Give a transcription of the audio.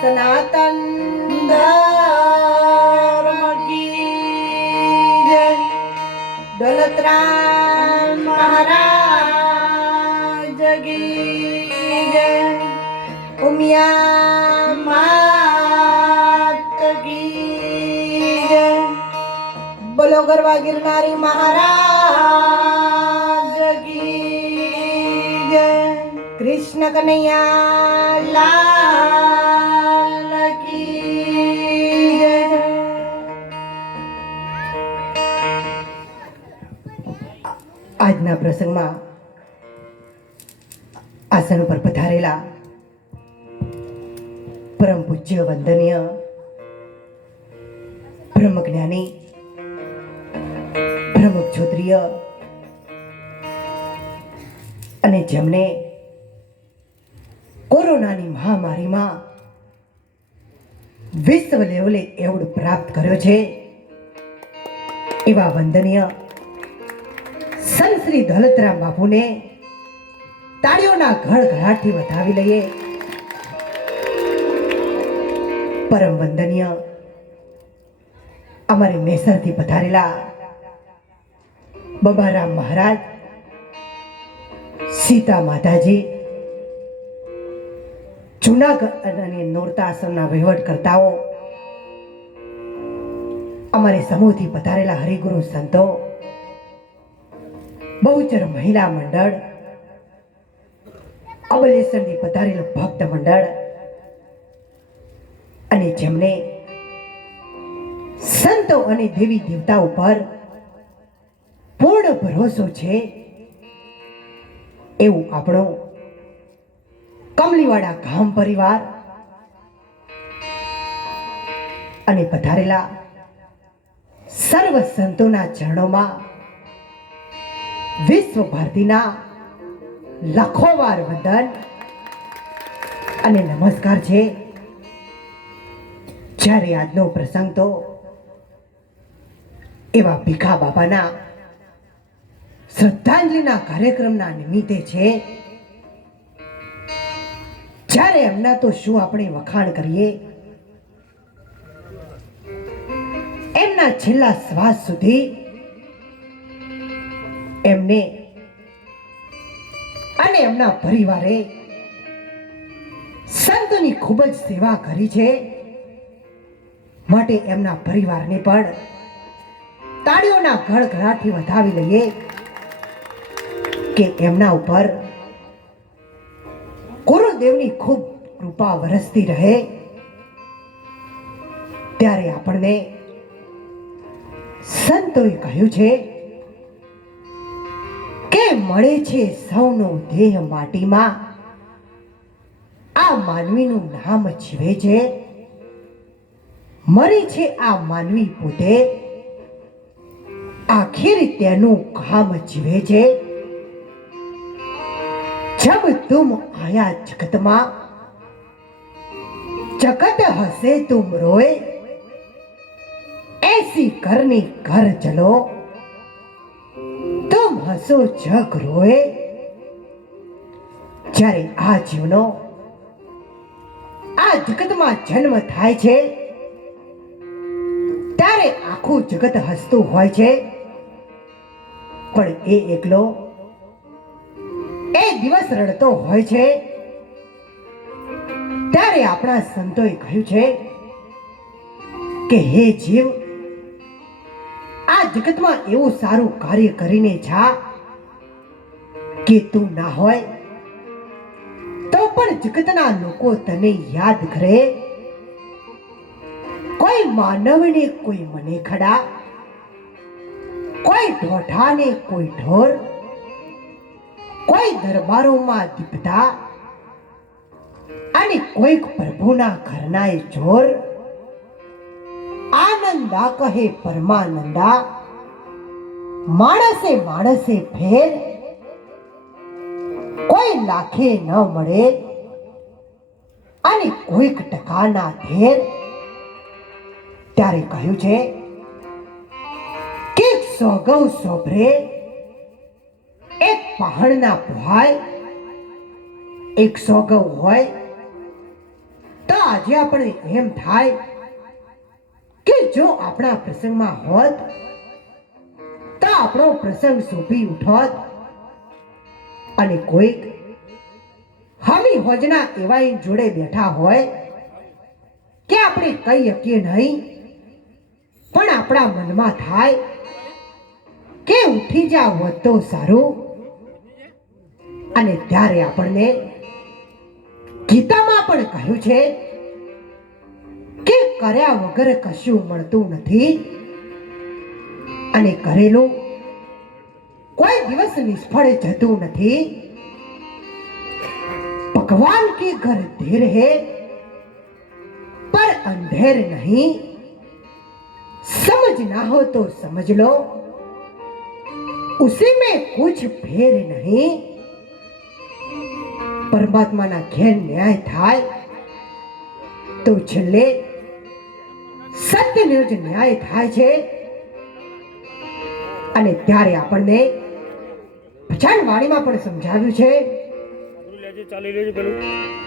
સનાતન દોલતરામ મહારાજ ગી જય ઉમિયા માત ગી જય બોલો ગરવા ગિરનારી મહારાજ ગી જય કૃષ્ણ કનૈયા લાલ આજના પ્રસંગમાં આસન પર પધારેલા પરમ પૂજ્ય, વંદનીય બ્રહ્મજ્ઞાની બ્રહ્મક્ષોત્રિય અને જેમને કોરોનાની મહામારીમાં વિશ્વ લેવલે એવોર્ડ પ્રાપ્ત કર્યો છે, એવા વંદનીય સંત શ્રી દોલતરામ બાપુને તાળીઓના ઘડઘડાટથી વધાવી લઈએ. પરમ વંદનીય, અમારે મેસરથી પધારેલા બબારામ મહારાજ, સીતા માતાજી, જુનાગઢ અને નોરતા આશ્રમના વહીવટકર્તાઓ અમારે સમૂહથી પધારેલા હરિગુરુ સંતો બહુચર મહિલા મંડળ અબલેશ્વરની પધારેલું ભક્ત મંડળ અને જેમને સંતો અને દેવી દેવતા ઉપર પૂર્ણ ભરોસો છે, એવું આપણો કમલીવાડા ગામ પરિવાર અને પધારેલા સર્વ સંતોના ચરણોમાં વિશ્વ ભારતીના લાખો વાર વંદન. અને નમસ્કાર છે. જ્યારે આજનો પ્રસંગ તો એવા ભીખા બાબાના શ્રદ્ધાંજલિના કાર્યક્રમના નિમિત્તે છે. જ્યારે એમના તો શું આપણે વખાણ કરીએ? એમના છેલ્લા શ્વાસ સુધી એમને અને એમના પરિવારે સંતની ખૂબ જ સેવા કરી છે. માટે એમના પરિવારને પણ તાળીઓના ગળગળાટથી વધાવી લઈએ કે એમના ઉપર ગુરુદેવની ખૂબ કૃપા વરસતી રહે. ત્યારે આપણને સંતોએ કહ્યું છે મળે છે સૌનો દેહ માટીમાં. આ માનવીનું નામ જીવે છે. મરે છે આ માનવી પોતે. આખી તેનું કામ જીવે છે. જબ તુમ આયા જગતમાં, જગત હસે તુમ રોય એસી કરની ઘર ચલો तुम જગ રોએ? જ્યારે આ જીવનો આ જગતમાં જન્મ થાય છે, ત્યારે આખું જગત હસતું હોય છે. પણ એ એકલો એ દિવસ રડતો હોય છે. ત્યારે આપણા સંતોએ કહ્યું છે કે, હે જીવ, આ જગતમાં એવું સારું કાર્ય કરીને જા. કે તું ના હોય, તો પણ જગતના લોકો તને યાદ કરે. કોઈ માનવને કોઈ મને ખડા, કોઈ ઢોઠાને કોઈ ઢોર, કોઈ દરબારોમાં દીપતા અને કોઈક પ્રભુના ઘરના એ જોર. આનંદા કહે પરમાનંદા, માણસે માણસે ફેર કોઈ લાખે ન મળે. અને કોઈક ટકાના ધેર. ત્યારે કહ્યું છે, કે સોગવ સોભરે, એક પહાડના ભાઈ એક સોગવ હોય, તો આજે આપણે એમ થાય કે જો આપણા પ્રસંગમાં હોત, તો આપણો પ્રસંગ શોભી ઉઠોત. અને કોઈક હમી હોજના એવા જોડે બેઠા હોય કે આપણે કહી શકીએ નહીં. પણ આપણા મનમાં થાય કે ઉઠી જા હોત તો સારું. અને ત્યારે આપણને ગીતામાં પણ કહ્યું છે કે કર્યા વગર કશું મળતું નથી. અને કરેલું કોઈ દિવસ નિષ્ફળ જતું નથી ભગવાન કે ઘર ધીર है पर अंधेर नहीं समझ ना हो तो समझ लो उसी में कुछ फेर नहीं પરમાત્માના ઘેર ન્યાય થાય તો છેલ્લે સત્યનો જ ન્યાય થાય છે અને ત્યારે આપણને ભજન વાણીમાં પણ સમજાવ્યું છે. ચાલી રહ્યું પેલું.